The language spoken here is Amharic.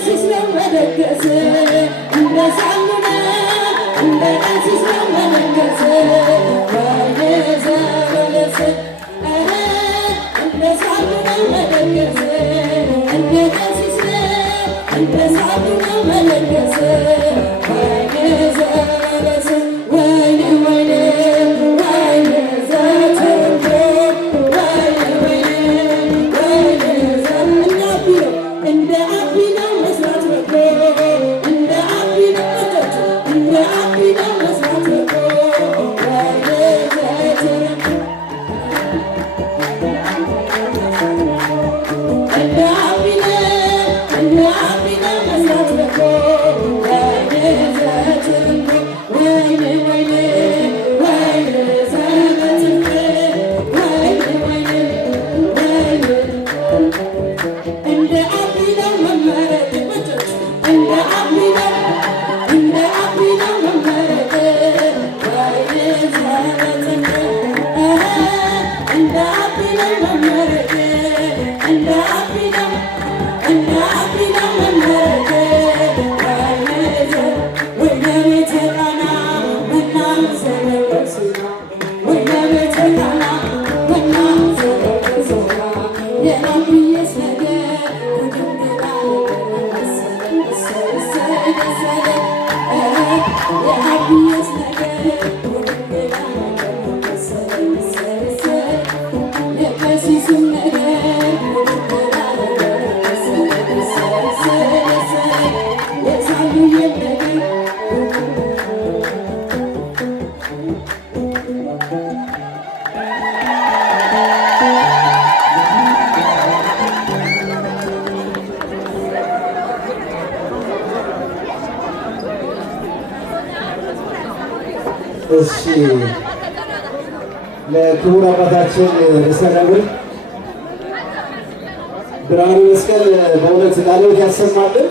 ቀሲስ ነው መደገስ እንደ ሳሙና እንደ ቀሲስ ነው መደገስ ወይኔ ዘበለስ እንደ ሳሙና መደገስ እንደ ቀሲስ ነው እንደ ሳሙና መደገስ ወይኔ ዘበለስ ወይኔ ወይኔ ወይኔ ዘትንቶ ወይኔ ወይኔ ወይኔ እንደ አቢ ነው መስራት ወዶ እንደ አቢ ነው መጠጡ እንደ አቢ ነው መስራት ወዶ ወይኔ ዘትንቶ እንደ አቢ ነው መስራት ወዶ ወይኔ ዘትንቶ ወይኔ ወይኔ ወይኔ ዘትንቶ ወይኔ ወይኔ ወይኔ እንደ አቢ ነው መመረጥ እንደ አቢ ነው መመረጥ ወይኔ ዘትንቶ እንደ አቢ ነው መመረጥ እንደ አቢ ነው መመረጥ ወይኔ ቤተ ቃና ምናምን ዘለበሱና ወይኔ ቤተ ቃና ምናምን ዘለበሱና የአብዬስ ነገር ውድንግላ መሰለኝ መሰለኝ የአብዬስ ነገር ውድንግላ መሰለኝ መሰለኝ የቀሲስም ነገር ውድንግላ መሰለኝ መሰለኝ የሳሙኤል ነገር እሺ ለክቡር አባታችን ርዕሰ ደብር ብርሃኑ መስቀል በእውነት ቃልዎት ያሰማልን።